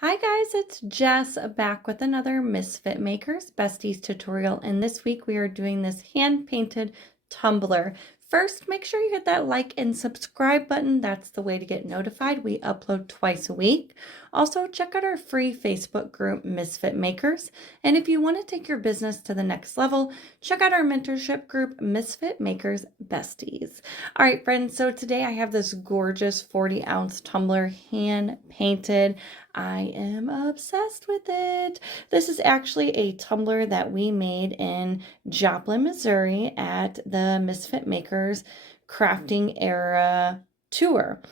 Hi guys, it's Jess back with another Misfit Makers Besties tutorial, and this week we are doing this hand-painted tumbler. First, make sure you hit that like and subscribe button. That's the way to get notified. We upload twice a week. Also, check out our free Facebook group, Misfit Makers. And if you want to take your business to the next level, check out our mentorship group, Misfit Makers Besties. All right, friends, so today I have this gorgeous 40-ounce tumbler hand-painted. I am obsessed with it. This is actually a tumbler that we made in Joplin, Missouri at the Misfit Makers Crafting Era Tour.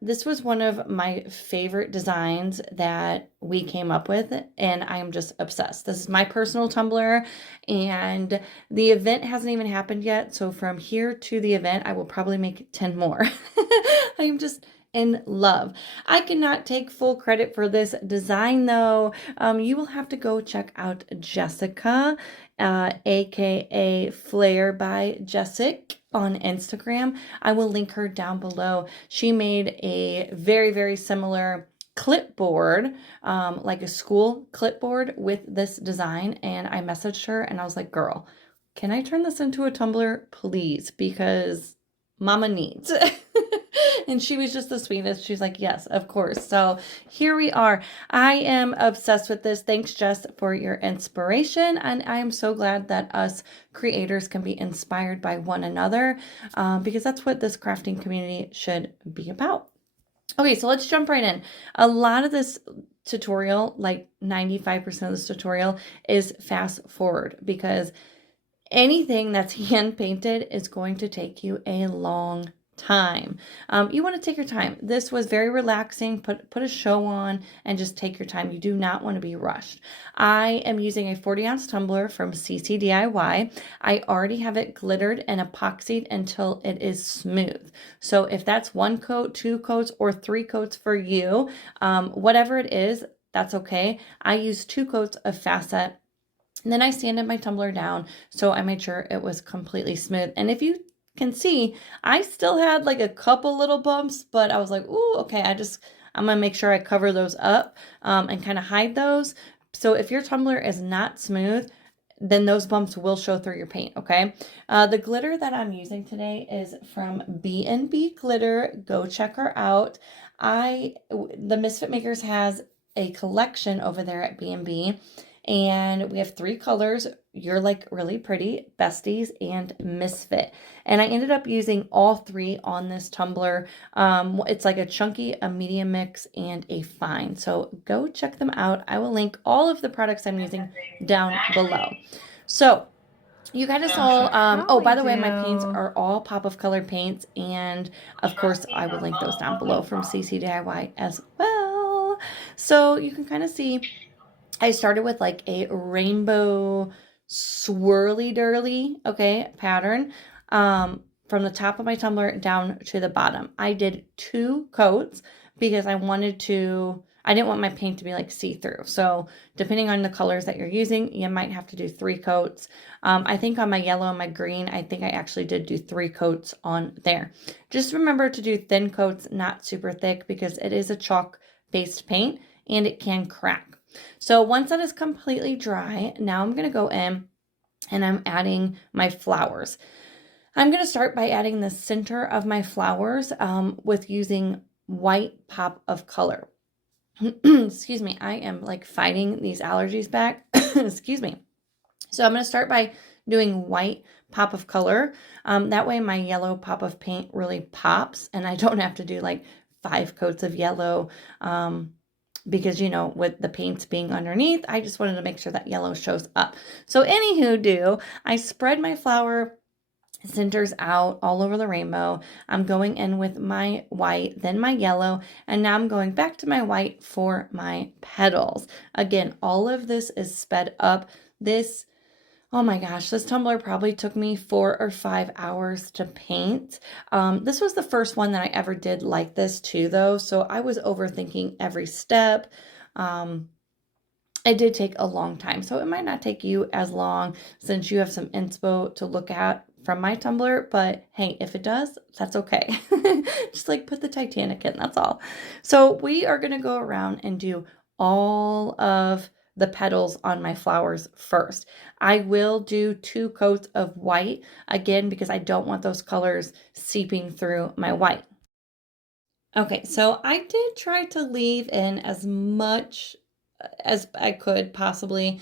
This was one of my favorite designs that we came up with, and I am just obsessed. This is my personal tumbler, and the event hasn't even happened yet. So from here to the event, I will probably make 10 more. I am just in love. I cannot take full credit for this design though. You will have to go check out Jessica, aka flairbyjesik on Instagram. I will link her down below. She made a very similar clipboard, like a school clipboard with this design, and I messaged her and I was like, girl, can I turn this into a tumbler, please? Because mama needs. And she was just the sweetest. She's like, yes, of course. So here we are. I am obsessed with this. Thanks, Jess, for your inspiration. And I am so glad that us creators can be inspired by one another, because that's what this crafting community should be about. Okay, so let's jump right in. A lot of this tutorial, like 95% of this tutorial, is fast forward because anything that's hand painted is going to take you a long time. You want to take your time. This was very relaxing. Put a show on and just take your time. You do not want to be rushed. I am using a 40-ounce tumbler from CCDIY. I already have it glittered and epoxied until it is smooth. So if that's one coat, two coats, or three coats for you, whatever it is, that's okay. I use 2 coats of facet. And then I sanded my tumbler down, so I made sure it was completely smooth. And if you can see, I still had like a couple little bumps, but I was like, ooh, okay, I'm gonna make sure I cover those up and kind of hide those. So if your tumbler is not smooth, then those bumps will show through your paint, okay? The glitter that I'm using today is from BNB Glitter. Go check her out. The Misfit Makers has a collection over there at BNB, and we have 3 colors. You're like really pretty, Besties, and Misfit. And I ended up using all 3 on this tumbler. It's like a chunky, a medium mix, and a fine. So go check them out. I will link all of the products I'm using down below. So you kind of saw, oh, by the way, my paints are all pop of color paints. And of course, I will link those down below from CCDIY as well. So you can kind of see I started with like a rainbow swirly dirly, okay, pattern, from the top of my tumbler down to the bottom. I did 2 coats because I didn't want my paint to be like see-through. So depending on the colors that you're using, you might have to do 3 coats. I think on my yellow and my green, I think I actually did do 3 coats on there. Just remember to do thin coats, not super thick, because it is a chalk-based paint and it can crack. So once that is completely dry, now I'm going to go in and I'm adding my flowers. I'm going to start by adding the center of my flowers with using white pop of color. Excuse me, I am like fighting these allergies back. Excuse me. So I'm going to start by doing white pop of color. That way my yellow pop of paint really pops and I don't have to do like 5 coats of yellow. Because, you know, with the paints being underneath, I just wanted to make sure that yellow shows up. So anywho, I spread my flower centers out all over the rainbow. I'm going in with my white, then my yellow, and now I'm going back to my white for my petals. Again, all of this is sped up. Oh my gosh, this tumbler probably took me 4 or 5 hours to paint. This was the first one that I ever did like this too, though, so I was overthinking every step. It did take a long time, so it might not take you as long since you have some inspo to look at from my tumbler, but hey, if it does, that's okay. Just like put the Titanic in, that's all. So we are going to go around and do all of the petals on my flowers first. I will do 2 coats of white, again, because I don't want those colors seeping through my white. Okay, so I did try to leave in as much as I could possibly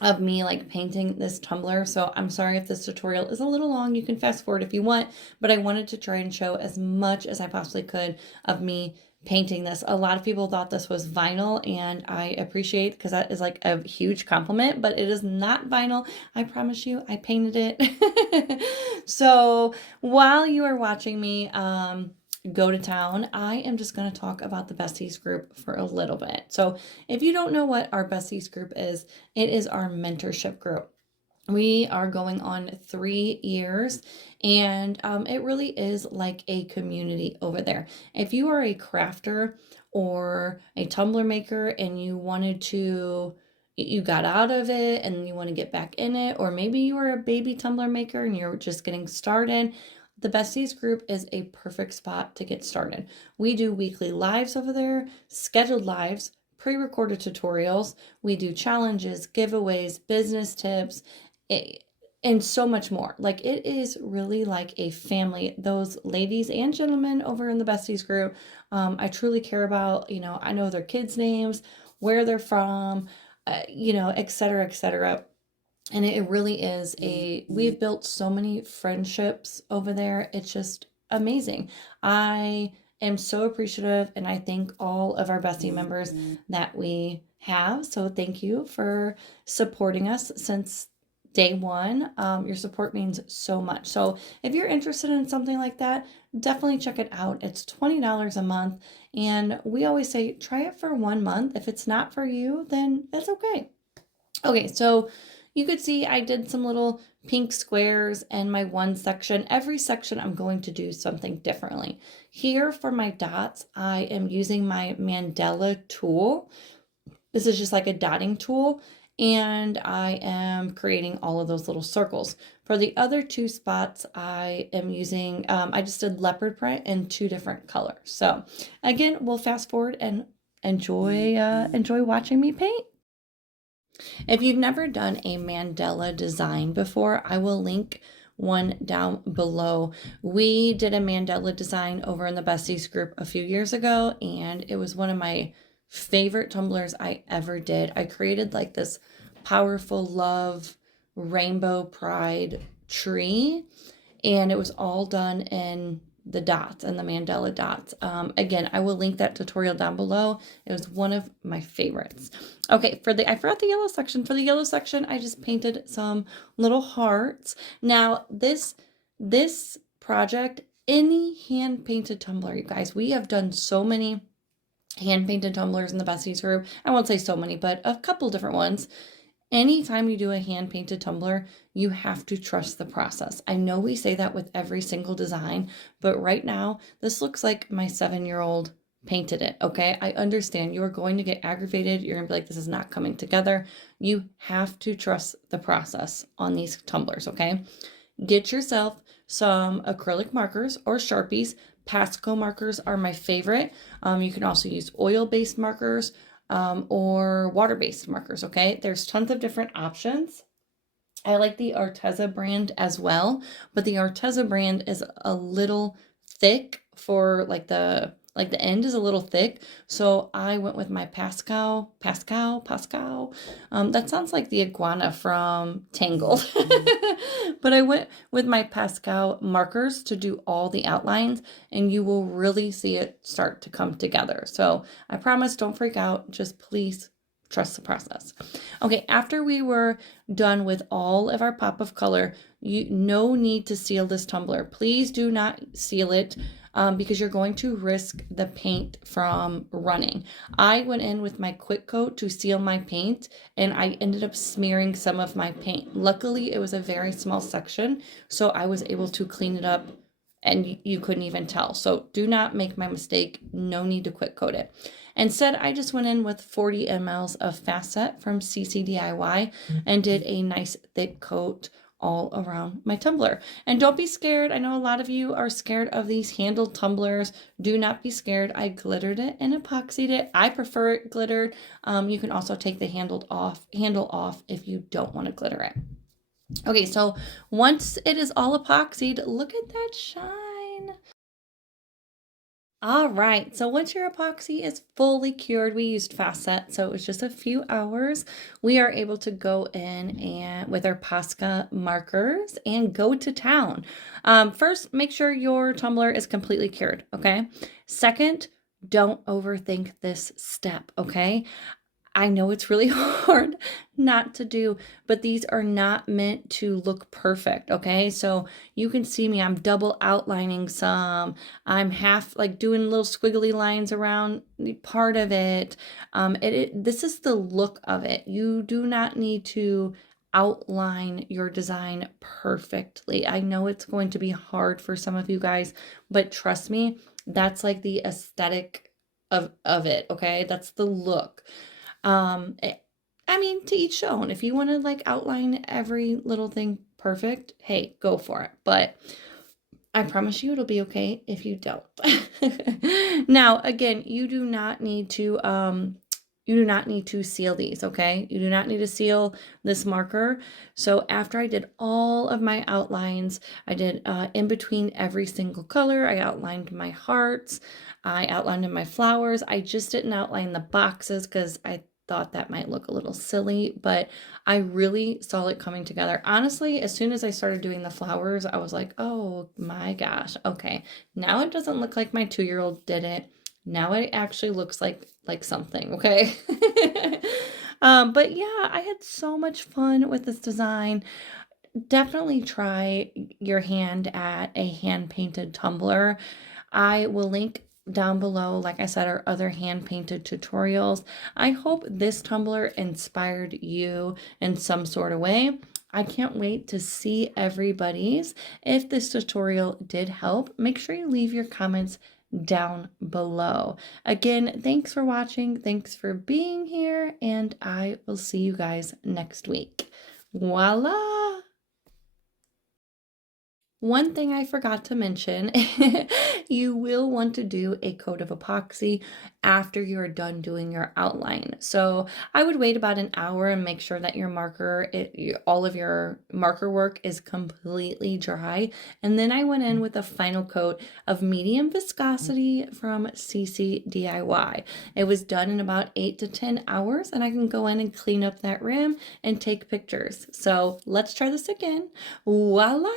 of me like painting this tumbler. So I'm sorry if this tutorial is a little long. You can fast forward if you want, but I wanted to try and show as much as I possibly could of me painting this. A lot of people thought this was vinyl, and I appreciate, because that is like a huge compliment, but it is not vinyl. I promise you, I painted it. So while you are watching me go to town, I am just going to talk about the Besties group for a little bit. So if you don't know what our Besties group is, it is our mentorship group. We are going on 3 years, and it really is like a community over there. If you are a crafter or a tumbler maker and you got out of it and you want to get back in it, or maybe you are a baby tumbler maker and you're just getting started, the Besties group is a perfect spot to get started. We do weekly lives over there, scheduled lives, pre-recorded tutorials. We do challenges, giveaways, business tips, and so much more. Like, it is really like a family. Those ladies and gentlemen over in the Besties group, I truly care about. I know their kids' names, where they're from, et cetera, et cetera. And it really is we've built so many friendships over there. It's just amazing. I am so appreciative, and I thank all of our Bestie members that we have. So thank you for supporting us since day one. Your support means so much. So if you're interested in something like that, definitely check it out. It's $20 a month. And we always say, try it for 1 month. If it's not for you, then it's okay. Okay, so you could see I did some little pink squares in my one section. Every section I'm going to do something differently. Here for my dots, I am using my Mandala tool. This is just like a dotting tool, and I am creating all of those little circles. For the other 2 spots, I am using, I just did leopard print in 2 different colors. So again, we'll fast forward and enjoy watching me paint. If you've never done a mandala design before, I will link one down below. We did a mandala design over in the Besties group a few years ago, and it was one of my favorite tumblers I ever did. I created like this powerful love rainbow pride tree, and it was all done in the dots and the mandala dots. Again, I will link that tutorial down below. It was one of my favorites. Okay, I forgot the yellow section. For the yellow section, I just painted some little hearts. Now, this project, any hand-painted tumbler, you guys, we have done so many hand-painted tumblers in the Besties group. I won't say so many, but a couple different ones. Anytime you do a hand-painted tumbler, you have to trust the process. I know we say that with every single design, but right now, this looks like my 7-year-old painted it, okay? I understand you are going to get aggravated. You're gonna be like, this is not coming together. You have to trust the process on these tumblers, okay? Get yourself some acrylic markers or Sharpies. Pasco markers are my favorite. You can also use oil-based markers, or water-based markers, okay? There's tons of different options. I like the Arteza brand as well, but the Arteza brand is a little thick for the end is a little thick. So I went with my Pascal. That sounds like the iguana from Tangled. But I went with my Pascal markers to do all the outlines, and you will really see it start to come together. So I promise, don't freak out. Just please trust the process. Okay, after we were done with all of our pop of color, no need to seal this tumbler. Please do not seal it, because you're going to risk the paint from running. I went in with my quick coat to seal my paint, and I ended up smearing some of my paint. Luckily, it was a very small section, so I was able to clean it up, and you couldn't even tell. So do not make my mistake. No need to quick coat it. Instead, I just went in with 40 mLs of Fast Set from CCDIY and did a nice thick coat all around my tumbler. And don't be scared. I know a lot of you are scared of these handled tumblers. Do not be scared. I glittered it and epoxied it. I prefer it glittered. You can also take the handle off if you don't want to glitter it. Okay, so once it is all epoxied, look at that shine. All right, so once your epoxy is fully cured, we used fast set, so it was just a few hours. We are able to go in and with our Posca markers and go to town. First, make sure your tumbler is completely cured, okay? Second, don't overthink this step, okay? I know it's really hard not to do, but these are not meant to look perfect, okay? So you can see me, I'm double outlining some. I'm half like doing little squiggly lines around part of it. This is the look of it. You do not need to outline your design perfectly. I know it's going to be hard for some of you guys, but trust me, that's like the aesthetic of it, okay? That's the look. I mean, to each own. If you want to like outline every little thing perfect, hey, go for it. But I promise you it'll be okay if you don't. Now, again, you do not need to seal these, okay? You do not need to seal this marker. So after I did all of my outlines, I did in between every single color. I outlined my hearts. I outlined my flowers. I just didn't outline the boxes because I thought that might look a little silly, but I really saw it coming together. Honestly, as soon as I started doing the flowers, I was like, oh my gosh, okay. Now it doesn't look like my 2-year-old did it. Now it actually looks like something, okay? But yeah, I had so much fun with this design. Definitely try your hand at a hand-painted tumbler. I will link down below, like I said, our other hand-painted tutorials. I hope this tumbler inspired you in some sort of way. I can't wait to see everybody's. If this tutorial did help, make sure you leave your comments down below. Again, thanks for watching. Thanks for being here, and I will see you guys next week. Voila! One thing I forgot to mention, you will want to do a coat of epoxy after you're done doing your outline. So I would wait about an hour and make sure that your marker, all of your marker work is completely dry. And then I went in with a final coat of medium viscosity from CCDIY. It was done in about 8 to 10 hours, and I can go in and clean up that rim and take pictures. So let's try this again. Voila!